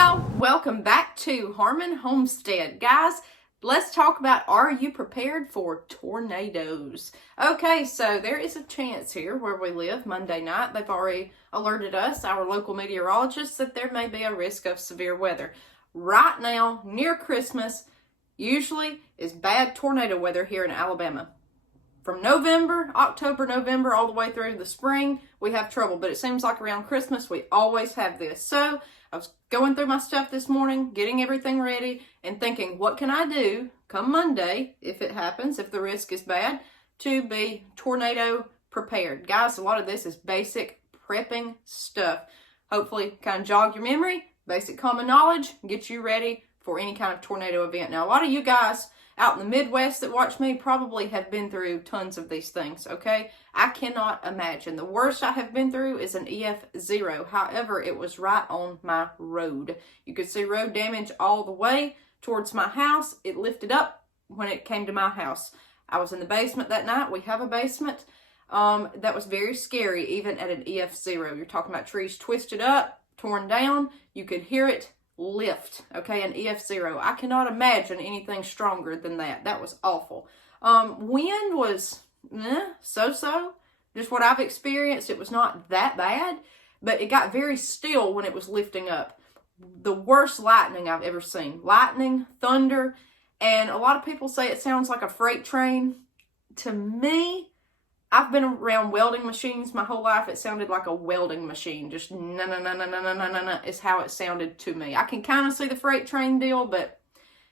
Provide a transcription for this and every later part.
y'all, welcome back to Homestead. Guys, let's talk about, are you prepared for tornadoes? Okay, so there is a chance here where we live Monday night. They've already alerted us, our local meteorologists, that there may be a risk of severe weather. Right now, near Christmas, usually is bad tornado weather here in Alabama. From October, November, all the way through the spring, we have trouble. But it seems like around Christmas, we always have this. So I was going through my stuff this morning, getting everything ready, and thinking, what can I do come Monday, if it happens, if the risk is bad, to be tornado prepared. Guys, a lot of this is basic prepping stuff. Hopefully, kind of jog your memory, basic common knowledge, get you ready for any kind of tornado event. Now, a lot of you guys out in the Midwest that watch me probably have been through tons of these things, okay? I cannot imagine. The worst I have been through is an EF0. However, it was right on my road. You could see road damage all the way towards my house. It lifted up when it came to my house. I was in the basement that night. We have a basement. That was very scary, even at an EF0. You're talking about trees twisted up, torn down. You could hear it lift, okay, an EF0. I cannot imagine anything stronger than that. That was awful. Wind was so-so. Just what I've experienced. It was not that bad, but it got very still when it was lifting up. The worst lightning I've ever seen. Lightning, thunder, and a lot of people say it sounds like a freight train. To me, I've been around welding machines my whole life. It sounded like a welding machine. Just na-na-na-na-na-na-na-na is how it sounded to me. I can kind of see the freight train deal, but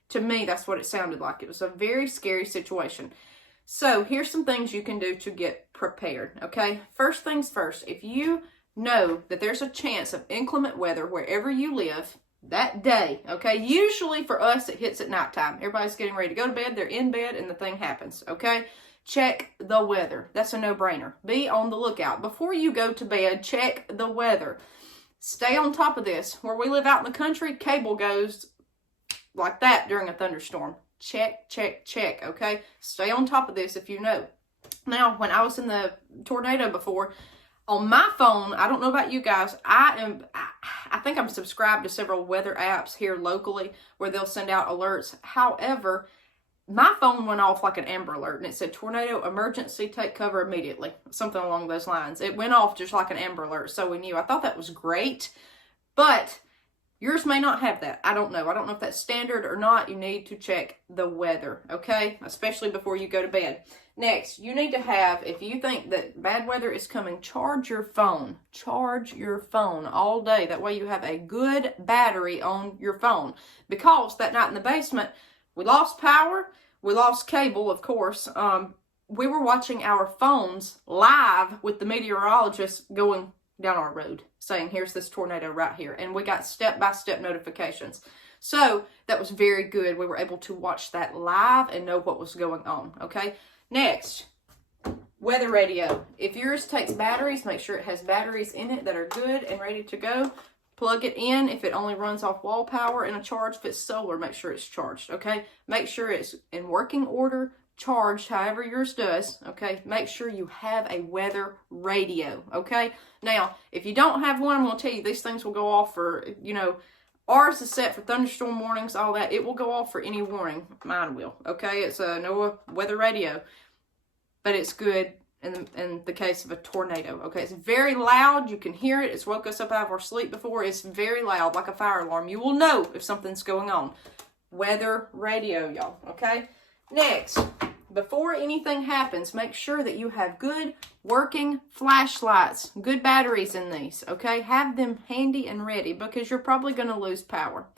to me, that's what it sounded like. It was a very scary situation. So here's some things you can do to get prepared, okay? First things first, if you know that there's a chance of inclement weather wherever you live that day, okay? Usually for us, it hits at nighttime. Everybody's getting ready to go to bed. They're in bed and the thing happens, okay? Check the weather. That's a no-brainer. Be on the lookout. Before you go to bed, check the weather. Stay on top of this. Where we live out in the country, cable goes like that during a thunderstorm. Check, check, check, okay? Stay on top of this if you know. Now, when I was in the tornado before, on my phone, I don't know about you guys, I think I'm subscribed to several weather apps here locally where they'll send out alerts. However, my phone went off like an Amber Alert, and it said, tornado emergency, take cover immediately. Something along those lines. It went off just like an Amber Alert, so we knew. I thought that was great, but yours may not have that. I don't know. I don't know if that's standard or not. You need to check the weather, okay? Especially before you go to bed. Next, you need to have, if you think that bad weather is coming, charge your phone. Charge your phone all day. That way you have a good battery on your phone. Because that night in the basement, we lost power. We lost cable, of course. We were watching our phones live with the meteorologist going down our road saying, here's this tornado right here. And we got step-by-step notifications. So that was very good. We were able to watch that live and know what was going on, okay? Next, weather radio. If yours takes batteries, make sure it has batteries in it that are good and ready to go. Plug it in. If it only runs off wall power and a charge, if it's solar, make sure it's charged, okay? Make sure it's in working order, charged, however yours does, okay? Make sure you have a weather radio, okay? Now, if you don't have one, I'm going to tell you, these things will go off for, ours is set for thunderstorm warnings, all that. It will go off for any warning. Mine will, okay? It's a NOAA weather radio, but it's good in the case of a tornado, okay? It's very loud. You can hear it. It's woke us up out of our sleep before. It's very loud, like a fire alarm. You will know if something's going on. Weather radio, y'all, okay? Next, before anything happens, make sure that you have good working flashlights, good batteries in these, okay? Have them handy and ready because you're probably going to lose power.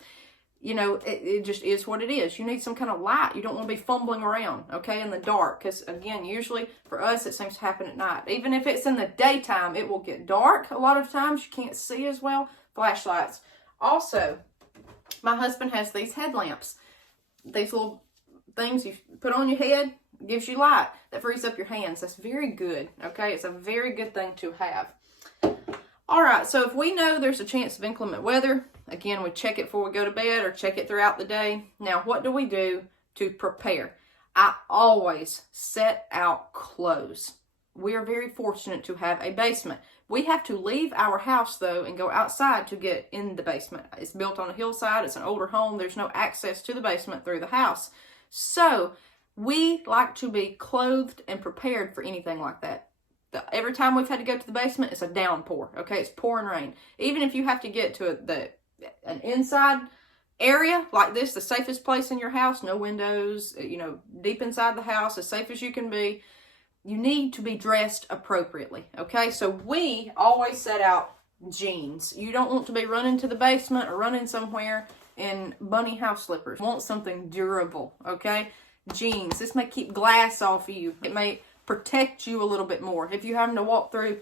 It just is what it is. You need some kind of light. You don't want to be fumbling around, okay, in the dark. Because, again, usually for us, it seems to happen at night. Even if it's in the daytime, it will get dark a lot of times. You can't see as well. Flashlights. Also, my husband has these headlamps. These little things you put on your head, gives you light. That frees up your hands. That's very good, okay? It's a very good thing to have. All right, so if we know there's a chance of inclement weather, again, we check it before we go to bed or check it throughout the day. Now, what do we do to prepare? I always set out clothes. we are very fortunate to have a basement. We have to leave our house, though, and go outside to get in the basement. It's built on a hillside. It's an older home. There's no access to the basement through the house. So we like to be clothed and prepared for anything like that. Every time we've had to go to the basement, it's a downpour, okay? It's pouring rain. Even if you have to get to an inside area like this, the safest place in your house, no windows, deep inside the house, as safe as you can be, you need to be dressed appropriately, okay? So we always set out jeans. You don't want to be running to the basement or running somewhere in bunny house slippers. You want something durable, okay? Jeans. This may keep glass off of you. It may protect you a little bit more. If you're having to walk through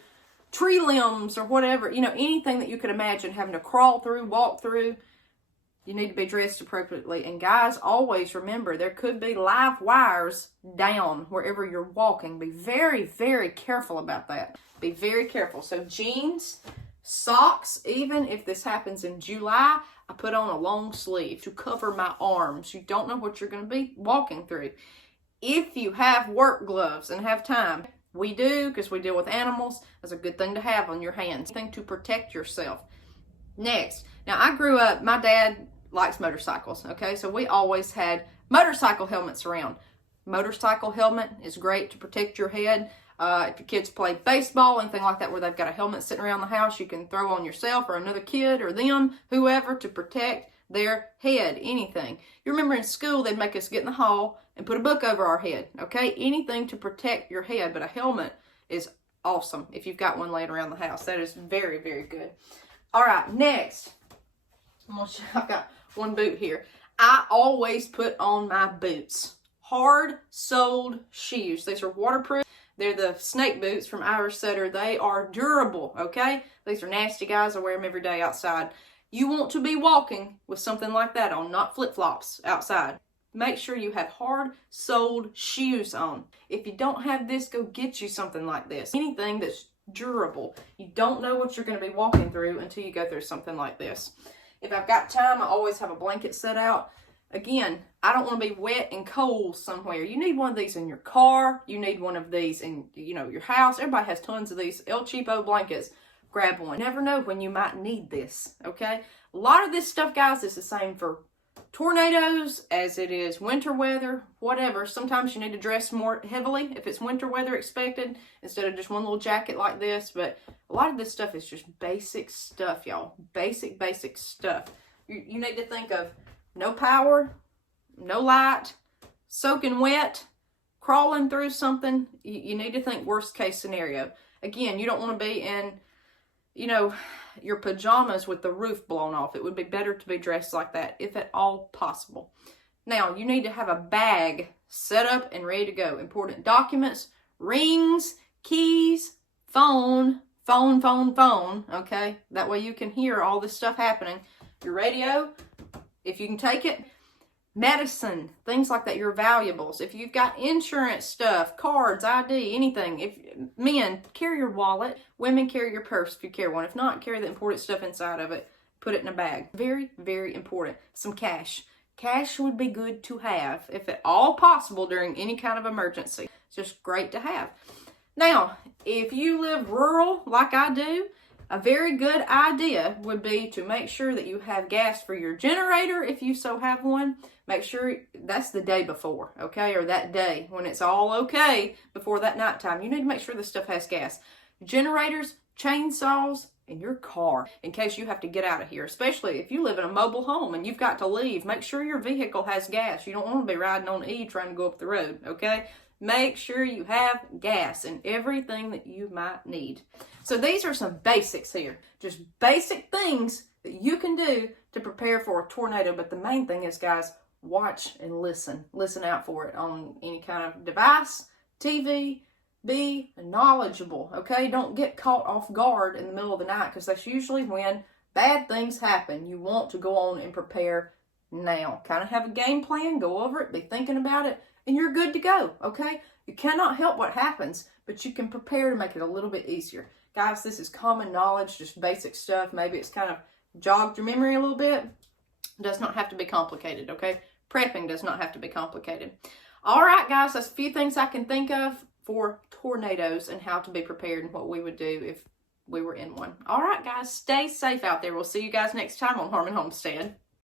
tree limbs or whatever, anything that you could imagine having to crawl through, walk through, you need to be dressed appropriately. And guys, always remember, there could be live wires down wherever you're walking. Be very, very careful about that. Be very careful. So jeans, socks, even if this happens in July, I put on a long sleeve to cover my arms. You don't know what you're going to be walking through. If you have work gloves and have time, we do, because we deal with animals. That's a good thing to have on your hands. Thing to protect yourself. Next, now I grew up, my dad likes motorcycles, okay? So we always had motorcycle helmets around. Motorcycle helmet is great to protect your head. If your kids play baseball, anything like that where they've got a helmet sitting around the house, you can throw on yourself or another kid or them, whoever, to protect their head, anything. You remember in school, they'd make us get in the hall and put a book over our head, okay? Anything to protect your head, but a helmet is awesome if you've got one laying around the house. That is very, very good. All right, next, I've got one boot here. I always put on my boots. Hard-soled shoes. These are waterproof. They're the snake boots from Irish Setter. They are durable, okay? These are nasty, guys. I wear them every day outside. You want to be walking with something like that on, not flip-flops outside. Make sure you have hard-soled shoes on. If you don't have this, go get you something like this. Anything that's durable. You don't know what you're going to be walking through until you go through something like this. If I've got time, I always have a blanket set out. Again, I don't want to be wet and cold somewhere. You need one of these in your car. You need one of these in, your house. Everybody has tons of these El Cheapo blankets. Grab one. Never know when you might need this, okay? A lot of this stuff, guys, is the same for tornadoes as it is winter weather, whatever. Sometimes you need to dress more heavily if it's winter weather expected instead of just one little jacket like this. But a lot of this stuff is just basic stuff, y'all. Basic stuff. You need to think of no power, no light, soaking wet, crawling through something. You need to think worst case scenario. Again, you don't want to be in, your pajamas with the roof blown off. It would be better to be dressed like that, if at all possible. Now, you need to have a bag set up and ready to go. Important documents, rings, keys, phone, okay? That way you can hear all this stuff happening. Your radio, if you can take it, medicine, things like that, your valuables. If you've got insurance stuff, cards, ID, anything. If men, carry your wallet. Women, carry your purse if you carry one. If not, carry the important stuff inside of it. Put it in a bag. Very, very important. Some cash. Cash would be good to have, if at all possible, during any kind of emergency. It's just great to have. Now, if you live rural like I do, a very good idea would be to make sure that you have gas for your generator if you so have one. Make sure that's the day before, okay? Or that day when it's all okay before that nighttime. You need to make sure this stuff has gas. Generators, chainsaws, and your car in case you have to get out of here. Especially if you live in a mobile home and you've got to leave. Make sure your vehicle has gas. You don't want to be riding on E trying to go up the road, okay? Make sure you have gas and everything that you might need. So these are some basics here. Just basic things that you can do to prepare for a tornado. But the main thing is, guys, watch and listen. Listen out for it on any kind of device, TV. Be knowledgeable, okay? Don't get caught off guard in the middle of the night, because that's usually when bad things happen. You want to go on and prepare now. Kind of have a game plan, go over it, be thinking about it, and you're good to go, okay? You cannot help what happens, but you can prepare to make it a little bit easier. Guys, this is common knowledge, just basic stuff. Maybe it's kind of jogged your memory a little bit. It does not have to be complicated, okay? Prepping does not have to be complicated. All right, guys, that's a few things I can think of for tornadoes and how to be prepared and what we would do if we were in one. All right, guys, stay safe out there. We'll see you guys next time on Harmon Homestead.